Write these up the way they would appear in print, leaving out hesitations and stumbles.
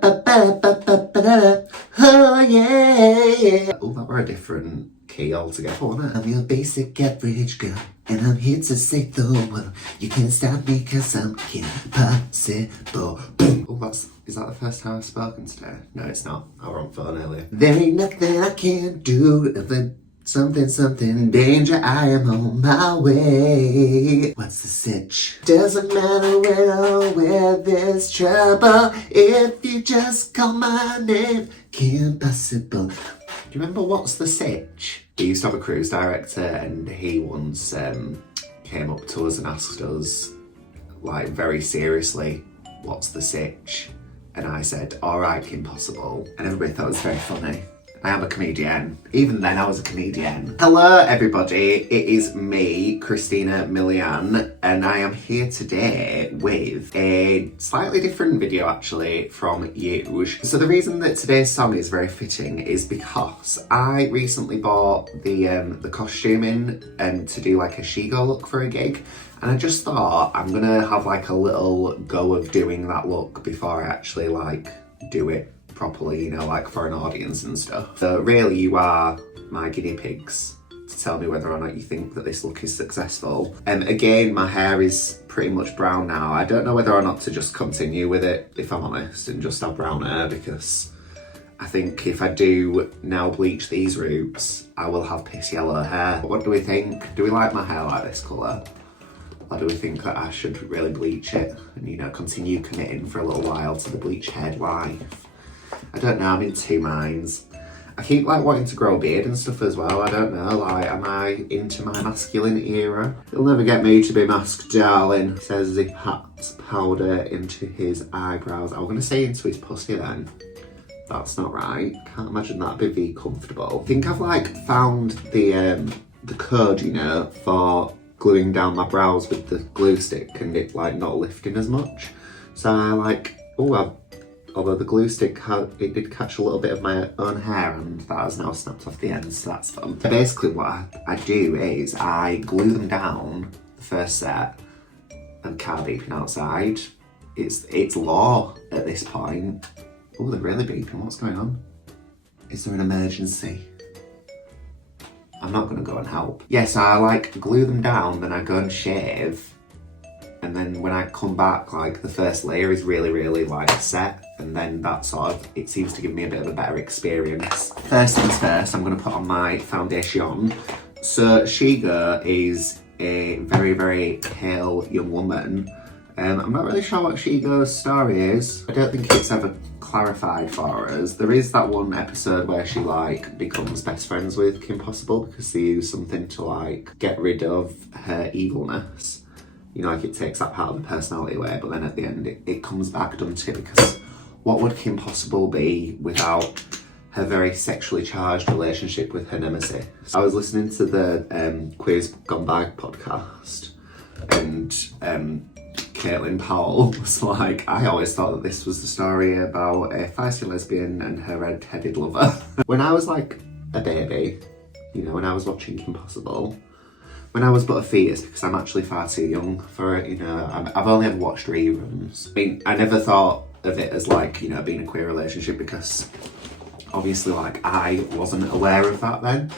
Oh yeah. Oh, that were a different key altogether, wasn't it? I'm your basic average girl, and I'm here to say the world. You can't stop me cause I'm impossible. Oh, is that the first time I've spoken today? No, it's not. I were on phone earlier. There ain't nothing I can't do. Something, danger, I am on my way. What's the sitch? Doesn't matter when or where there's trouble, if you just call my name, impossible. Do you remember What's the Sitch? We used to have a cruise director, and he once came up to us and asked us, like, very seriously, what's the sitch? And I said, alright, impossible. And everybody thought it was very funny. I am a comedian. Even then I was a comedian. Hello everybody, it is me, Christina Millian, and I am here today with a slightly different video actually from Huge. So the reason that today's song is very fitting is because I recently bought the costuming to do like a Shego look for a gig, and I just thought I'm gonna have like a little go of doing that look before I actually like do it properly, you know, like for an audience and stuff. So really you are my guinea pigs to tell me whether or not you think that this look is successful. Again, my hair is pretty much brown now. I don't know whether or not to just continue with it, if I'm honest, and just have brown hair, because I think if I do now bleach these roots, I will have piss yellow hair. What do we think? Do we like my hair like this colour? Or do we think that I should really bleach it and, you know, continue committing for a little while to the bleach head life? I don't know, I'm in two minds. I keep like wanting to grow a beard and stuff as well. I don't know, like, am I into my masculine era? You'll never get me to be masked, darling, says as he pats powder into his eyebrows. I was gonna say into his pussy then. That's not right. Can't imagine that'd be comfortable. I think I've like found the code, you know, for gluing down my brows with the glue stick and it like not lifting as much. So I like, although the glue stick it did catch a little bit of my own hair, and that has now snapped off the end, so that's fun. Basically what I do is I glue them down the first set, and car beeping outside. It's law at this point. Oh, they're really beeping, what's going on? Is there an emergency? I'm not gonna go and help. Yes, I like glue them down, then I go and shave, and then when I come back, like the first layer is really, really like set, and then that sort of, it seems to give me a bit of a better experience. First things first, I'm gonna put on my foundation. So Shego is a very, very pale young woman. I'm not really sure what Shego's story is. I don't think it's ever clarified for us. There is that one episode where she like becomes best friends with Kim Possible because they use something to like get rid of her evilness. You know, like it takes that part of the personality away, but then at the end it comes back, doesn't it? Because what would Kim Possible be without her very sexually charged relationship with her nemesis? I was listening to the Queers Gone By podcast, and Caitlin Powell was like, I always thought that this was the story about a feisty lesbian and her red-headed lover. When I was like a baby, you know, when I was watching Kim Possible, when I was but a fetus, because I'm actually far too young for it, you know, I've only ever watched reruns. I mean, I never thought of it as like, you know, being a queer relationship, because obviously like I wasn't aware of that then.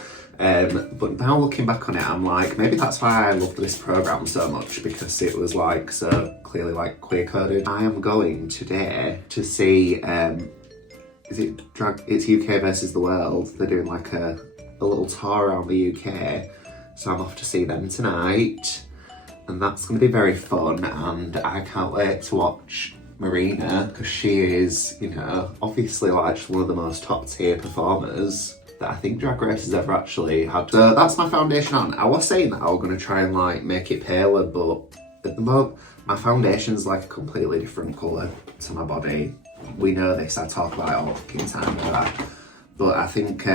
But now looking back on it, I'm like, maybe that's why I loved this programme so much, because it was like so clearly like queer coded. I am going today to see, it's UK versus the world. They're doing like a little tour around the UK. So I'm off to see them tonight, and that's going to be very fun, and I can't wait to watch Marina, because she is, you know, obviously like one of the most top tier performers that I think Drag Race has ever actually had. So that's my foundation on. I was saying that I was going to try and like make it paler, but at the moment my foundation's like a completely different colour to my body. We know this, I talk about it all the fucking time, but I think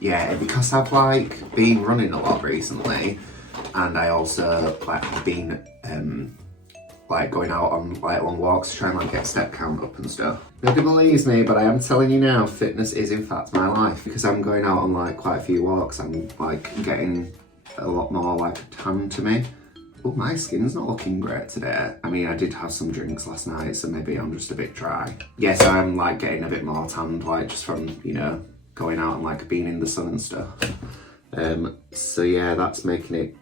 yeah, because I've like been running a lot recently, and I also like have been like going out on like long walks to try and like get step count up and stuff. Nobody believes me, but I am telling you now, fitness is in fact my life, because I'm going out on like quite a few walks. I'm like getting a lot more like tan to me, Oh, my skin's not looking great today. I mean, I did have some drinks last night, so maybe I'm just a bit dry. Yes, I'm like getting a bit more tanned, like just from, you know, going out and like being in the sun and stuff. So yeah, that's making it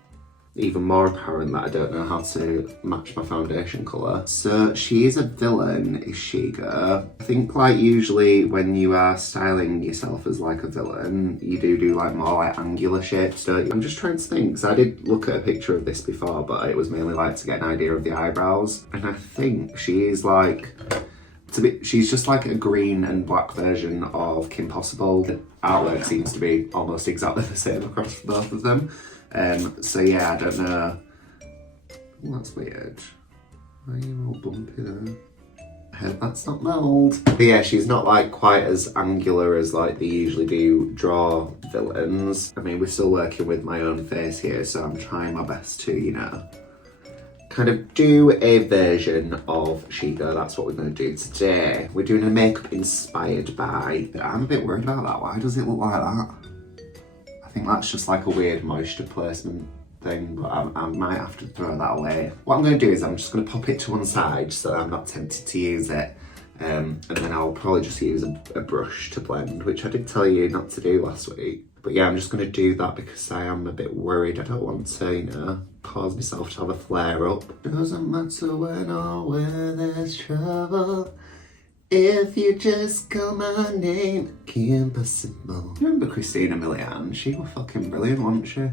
even more apparent that I don't know how to match my foundation colour. So she is a villain, is Shego. I think like usually when you are styling yourself as like a villain, you do like more like angular shapes, don't you? I'm just trying to think, because I did look at a picture of this before, but it was mainly like to get an idea of the eyebrows. And I think she is like, she's just like a green and black version of Kim Possible. The artwork seems to be almost exactly the same across both of them. So yeah, I don't know. Oh, that's weird. Why are you all bumpy there? I hope that's not mould. But yeah, she's not like quite as angular as like they usually do draw villains. I mean, we're still working with my own face here, so I'm trying my best to, you know, kind of do a version of Shego. That's what we're going to do today. We're doing a makeup inspired by, I'm a bit worried about that. Why does it look like that? I think that's just like a weird moisture placement thing, but I might have to throw that away. What I'm going to do is I'm just going to pop it to one side so that I'm not tempted to use it. And then I'll probably just use a brush to blend, which I did tell you not to do last week. But yeah, I'm just going to do that because I am a bit worried. I don't want to, you know, cause myself to have a flare up. Doesn't matter when or where there's trouble, if you just call my name, Kim Possible. Remember Christina Milian? She was fucking brilliant, wasn't she?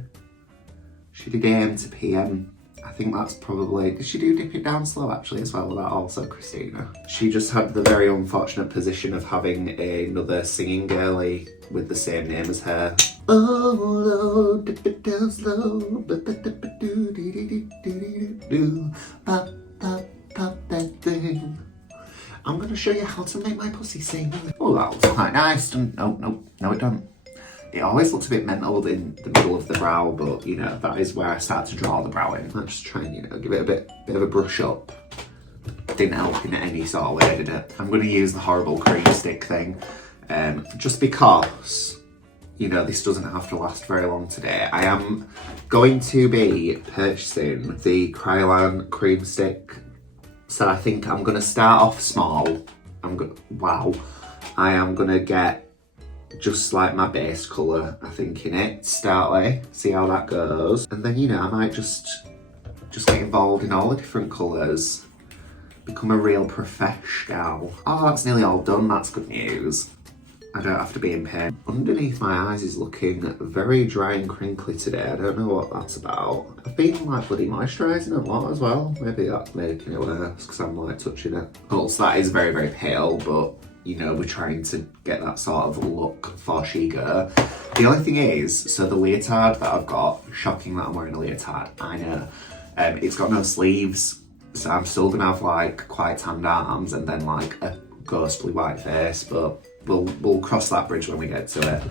She did AM to PM. I think that's probably, did she do Dip It Down Slow actually as well? Was that also Christina? She just had the very unfortunate position of having another singing girlie with the same name as her. Oh Lord, dip it down slow, pop, pop, pop that thing. I'm gonna show you how to make my pussy sing. Oh, that looks quite nice. No, it don't. It always looks a bit mental in the middle of the brow, but you know, that is where I start to draw the brow in. Let's just try and, you know, give it a bit of a brush up. Didn't help in any sort of way, did it? I'm gonna use the horrible cream stick thing, just because, you know, this doesn't have to last very long today. I am going to be purchasing the Kryolan cream stick. So I think I'm gonna start off small. I am gonna get just like my base colour, I think, in it, start with, see how that goes. And then, you know, I might just get involved in all the different colours, become a real professional. Oh, that's nearly all done, that's good news. I don't have to be in pain. Underneath my eyes is looking very dry and crinkly today. I don't know what that's about. I've been like bloody moisturising a lot as well. Maybe that's making it worse because I'm like touching it. Also, that is very, very pale, but you know, we're trying to get that sort of look for Shego. The only thing is, so the leotard that I've got, shocking that I'm wearing a leotard, I know, it's got no sleeves. So I'm still gonna have like quite tanned arms and then like a ghostly white face, but we'll cross that bridge when we get to it.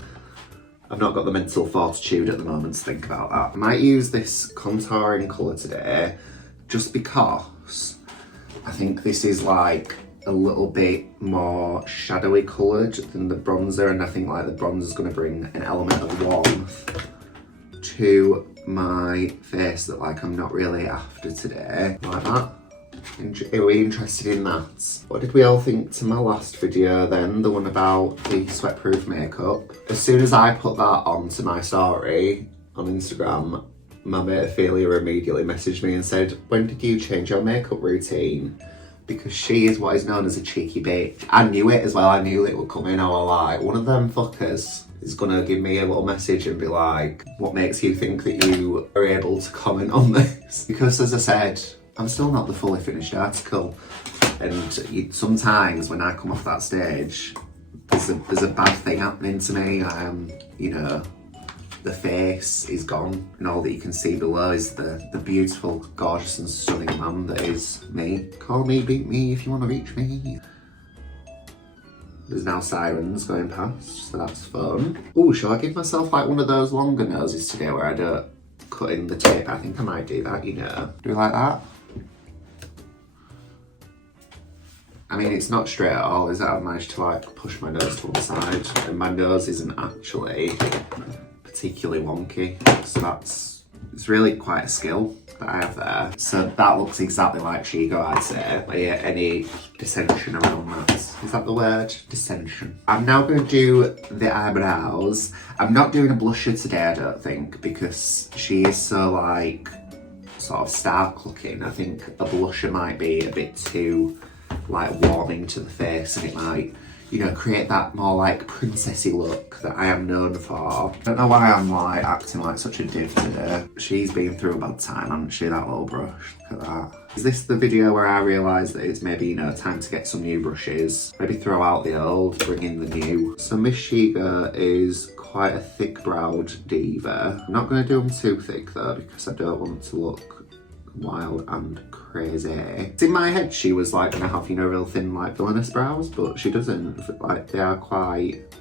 I've not got the mental fortitude at the moment to think about that. I might use this contouring colour today just because I think this is like a little bit more shadowy coloured than the bronzer, and I think like the bronzer is going to bring an element of warmth to my face that like I'm not really after today. Like that. Are we interested in that? What did we all think to my last video then? The one about the sweatproof makeup. As soon as I put that onto my story on Instagram, my mate Ophelia immediately messaged me and said, when did you change your makeup routine? Because she is what is known as a cheeky bitch. I knew it as well, I knew it would come in. I was like, one of them fuckers is gonna give me a little message and be like, what makes you think that you are able to comment on this? Because as I said, I'm still not the fully finished article, and sometimes when I come off that stage, there's a bad thing happening to me. I am, you know, the face is gone, and all that you can see below is the beautiful, gorgeous and stunning man that is me. Call me, beat me if you want to reach me. There's now sirens going past, so that's fun. Oh, shall I give myself like one of those longer noses today where I don't cut in the tip? I think I might do that, you know. Do we like that? I mean, it's not straight at all, is it? I've managed to like push my nose to one side, and my nose isn't actually particularly wonky, so It's really quite a skill that I have there. So that looks exactly like Shego, I'd say. Like, yeah, any dissension around that. Is that the word? Dissension. I'm now going to do the eyebrows. I'm not doing a blusher today, I don't think, because she is so like sort of stark looking. I think a blusher might be a bit too like warming to the face, and it might, you know, create that more like princessy look that I am known for. I don't know why I'm like acting like such a div today. She's been through a bad time, hasn't she, that little brush? Look at that. Is this the video where I realise that it's maybe, you know, time to get some new brushes? Maybe throw out the old, bring in the new. So Miss Shego is quite a thick-browed diva. I'm not going to do them too thick though, because I don't want to look wild and crazy. In my head she was like gonna have, you know, real thin like villainous brows, but she doesn't. Like, they are quite,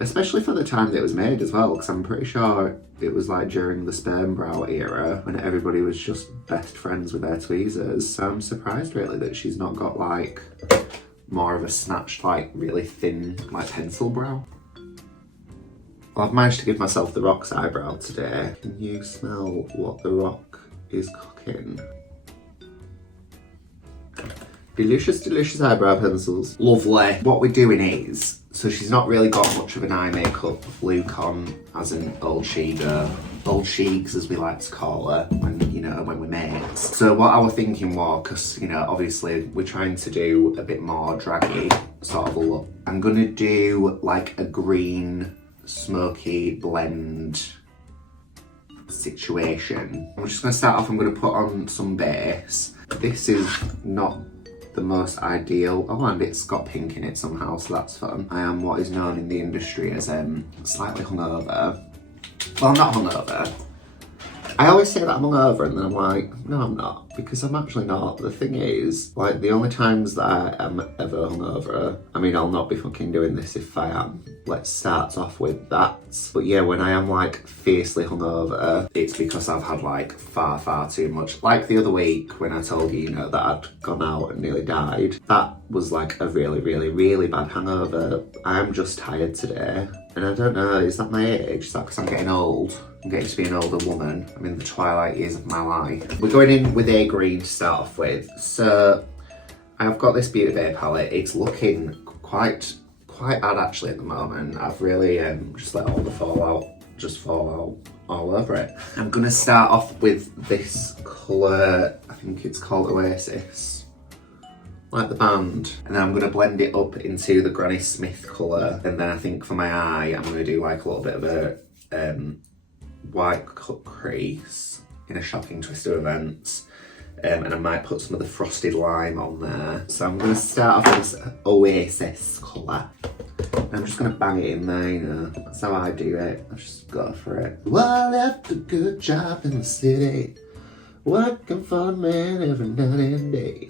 especially for the time that it was made as well, because I'm pretty sure it was like during the sperm brow era when everybody was just best friends with their tweezers. So I'm surprised really that she's not got like more of a snatched, like really thin like pencil brow. Well, I've managed to give myself the Rock's eyebrow today. Can you smell what the Rock is cooking? Delicious, delicious eyebrow pencils. Lovely. What we're doing is, so she's not really got much of an eye makeup look on, as in old Shego. Old Sheiks, as we like to call her, when, you know, when we're mates. So what I was thinking was, because, you know, obviously we're trying to do a bit more draggy sort of a look. I'm gonna do like a green, smoky blend situation. I'm just going to start off, I'm going to put on some base. This is not the most ideal. Oh, and it's got pink in it somehow, so that's fun. I am what is known in the industry as slightly hungover. Well, not hungover. I always say that I'm hungover and then I'm like, no I'm not, because I'm actually not. The thing is, like, the only times that I am ever hungover, I mean, I'll not be fucking doing this if I am. Let's start off with that. But yeah, when I am like fiercely hungover, it's because I've had like far, far too much. Like the other week when I told you, you know, that I'd gone out and nearly died. That was like a really, really, really bad hangover. I'm just tired today. And I don't know, is that my age? Is that because I'm getting old? I'm getting to be an older woman. I'm in the twilight years of my life. We're going in with a green to start off with. So I've got this Beauty Bay palette. It's looking quite bad actually at the moment. I've really just let all the fallout just fall out all over it. I'm gonna start off with this colour, I think it's called Oasis, like the band, and then I'm gonna blend it up into the Granny Smith colour, and then I think for my eye I'm gonna do like a little bit of a white cut crease in a shocking twist of events. And I might put some of the frosted lime on there. So I'm going to start off with this Oasis colour. I'm just going to bang it in there, you know. That's how I do it. I just go for it. Well, I left a good job in the city, working for a man every night and day.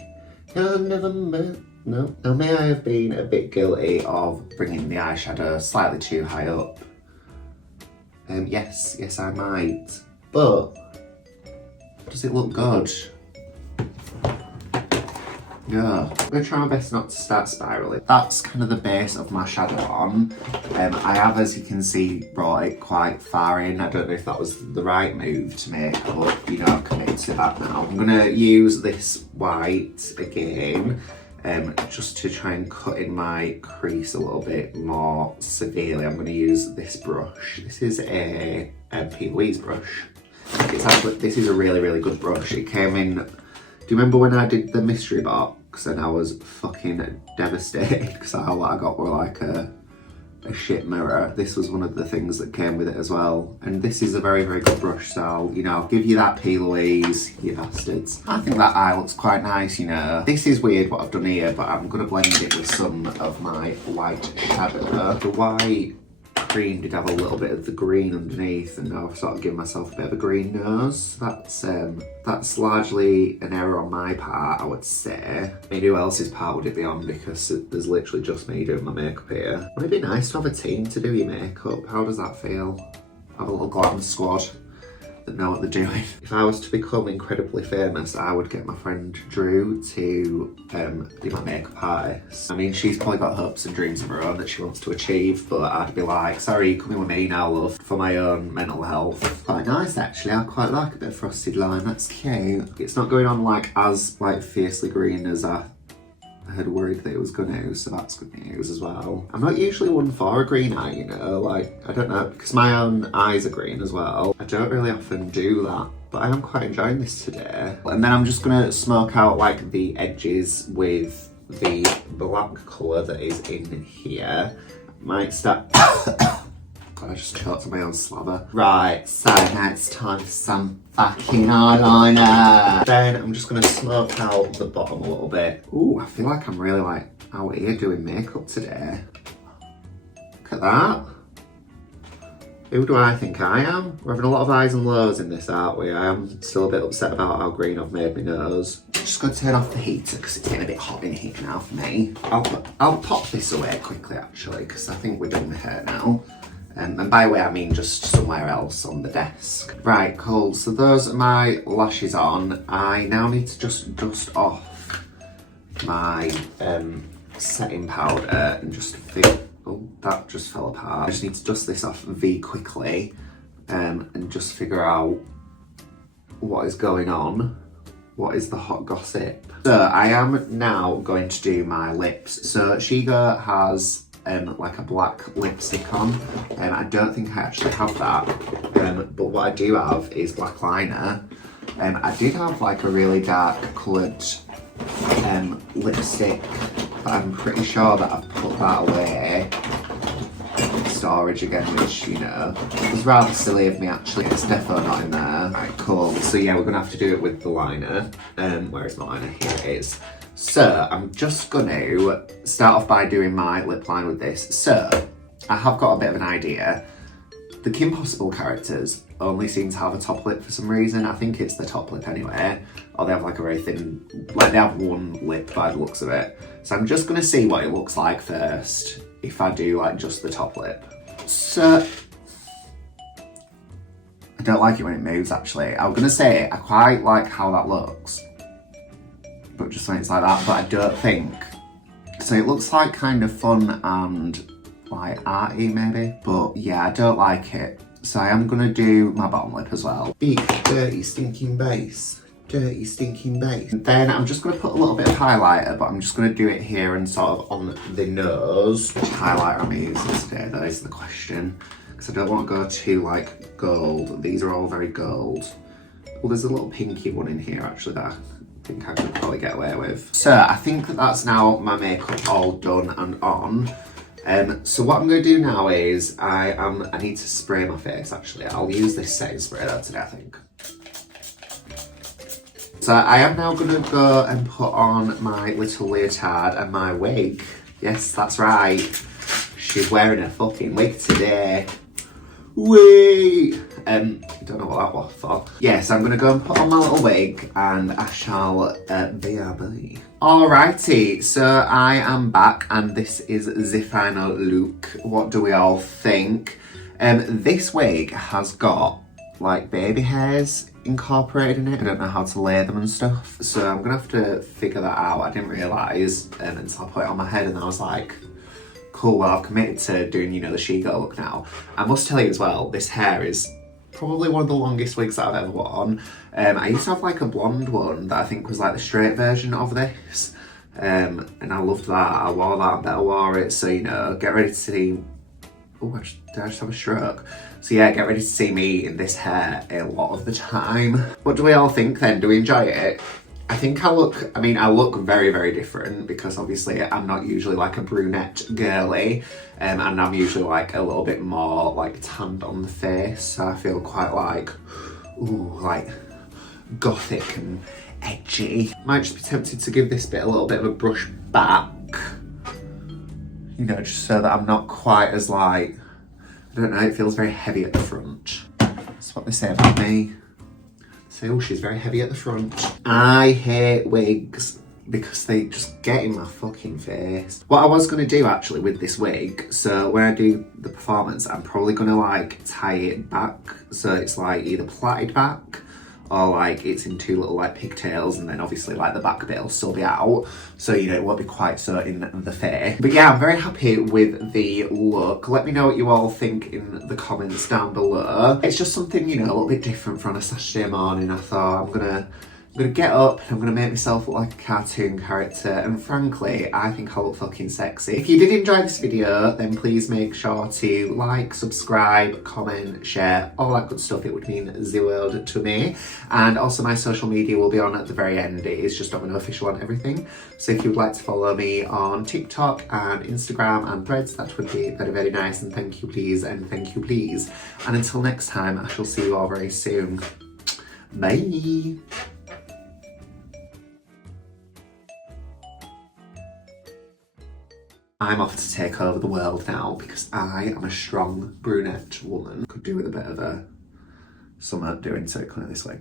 I never met, no. Now, may I have been a bit guilty of bringing the eyeshadow slightly too high up? Yes, I might. But does it look good? Yeah. I'm going to try my best not to start spiralling. That's kind of the base of my shadow on. I have, as you can see, brought it quite far in. I don't know if that was the right move to make, but, you know, I've committed to that now. I'm going to use this white again, just to try and cut in my crease a little bit more severely. I'm going to use this brush. This is a P. Louise brush. It's actually, this is a really, really good brush. It came in, do you remember when I did the mystery box and I was fucking devastated because all I got were like a shit mirror? This was one of the things that came with it as well. And this is a very, very good brush, so, you know, I'll give you that, P. Louise, you bastards. I think that eye looks quite nice, you know. This is weird what I've done here, but I'm gonna blend it with some of my white shadow. The white cream did have a little bit of the green underneath, and now I've sort of given myself a bit of a green nose. That's largely an error on my part, I would say. I mean, who else's part would it be on, because there's literally just me doing my makeup here. Would it be nice to have a team to do your makeup? How does that feel? Have a little glam squad. that know what they're doing. If I was to become incredibly famous, I would get my friend Drew to be my makeup artist. I mean, she's probably got hopes and dreams of her own that she wants to achieve, but I'd be like, sorry, you're coming with me now, love, for my own mental health. Quite nice, actually. I quite like a bit of frosted lime. That's cute. It's not going on like as like fiercely green as I had worried that it was gonna, so that's good news as well. I'm not usually one for a green eye, you know, like, I don't know, because my own eyes are green as well. I don't really often do that, but I am quite enjoying this today. And then I'm just gonna smoke out like the edges with the black colour that is in here. Might start... I just choked on my own slather. Right, so now it's time for some fucking eyeliner. Then I'm just gonna smoke out the bottom a little bit. Ooh, I feel like I'm really like out here doing makeup today. Look at that. Who do I think I am? We're having a lot of highs and lows in this, aren't we? I am still a bit upset about how green I've made my nose. Just gonna turn off the heater because it's getting a bit hot in here now for me. I'll pop this away quickly actually because I think we're done with hair now. And by the way, I mean just somewhere else on the desk. Right, cool. So those are my lashes on. I now need to just dust off my setting powder and just figure... Oh, that just fell apart. I just need to dust this off quickly and just figure out what is going on. What is the hot gossip? So I am now going to do my lips. So Shego has like a black lipstick on. I don't think I actually have that. But what I do have is black liner. I did have like a really dark coloured lipstick, but I'm pretty sure that I've put that away in storage again, which, you know, was rather silly of me actually. It's definitely not in there. Right, cool. So yeah, we're gonna have to do it with the liner. Where is my liner? Here it is. So I'm just gonna start off by doing my lip line with this. So I have got a bit of an idea. The Kim Possible characters only seem to have a top lip for some reason. I think it's the top lip anyway. Or they have like a very thin, like they have one lip by the looks of it. So I'm just gonna see what it looks like first if I do like just the top lip. So, I don't like it when it moves actually. I'm gonna say I quite like how that looks. But just when it's like that, but I don't think. So it looks like kind of fun and like arty maybe, but yeah, I don't like it. So I am gonna do my bottom lip as well. Big, dirty, stinking base. Dirty, stinking base. And then I'm just gonna put a little bit of highlighter, but I'm just gonna do it here and sort of on the nose. Which highlighter am I using today? That is the question. Because I don't want to go too like gold. These are all very gold. Well, there's a little pinky one in here actually that I think I could probably get away with. So I think that that's now my makeup all done and on. So what I'm going to do now is I need to spray my face actually. I'll use this setting spray though today I think. So I am now going to go and put on my little leotard and my wig. Yes, that's right. She's wearing a fucking wig today. Wait! I don't know what that was for. Yes, I'm gonna go and put on my little wig and I shall BRB. Alrighty, so I am back and this is the final look. What do we all think? This wig has got like baby hairs incorporated in it. I don't know how to lay them and stuff. So I'm gonna have to figure that out. I didn't realise until I put it on my head and I was like, cool, well I've committed to doing, you know, the Shego look now. I must tell you as well, this hair is probably one of the longest wigs that I've ever worn. I used to have like a blonde one that I think was like the straight version of this. And I loved that. I wore that, better wore it. So, you know, get ready to see... Oh, did I just have a stroke? So yeah, get ready to see me in this hair a lot of the time. What do we all think then? Do we enjoy it? I think I look very, very different because obviously I'm not usually like a brunette girly and I'm usually like a little bit more like tanned on the face. So I feel quite like, ooh, like gothic and edgy. Might just be tempted to give this bit a little bit of a brush back, you know, just so that I'm not quite as like, I don't know, it feels very heavy at the front. That's what they say about me. So, oh, she's very heavy at the front. I hate wigs. because they just get in my fucking face. What I was going to do actually with this wig, so when I do the performance, I'm probably going to like tie it back so it's like either plaited back or like it's in two little like pigtails, and then obviously like the back bit will still be out, so you know it won't be quite so in the face. But yeah, I'm very happy with the look. Let me know what you all think in the comments down below. It's just something, you know, a little bit different for on a Saturday morning. I thought I'm gonna get up and I'm gonna make myself look like a cartoon character, and frankly, I think I look fucking sexy. If you did enjoy this video, then please make sure to like, subscribe, comment, share, all that good stuff. It would mean the world to me. And also my social media will be on at the very end. It is just official on everything. So if you would like to follow me on TikTok and Instagram and Threads, that would be very, very nice. And thank you please, and thank you please. And until next time, I shall see you all very soon. Bye. I'm off to take over the world now because I am a strong brunette woman. Could do with a bit of a summer doing so kind of this week.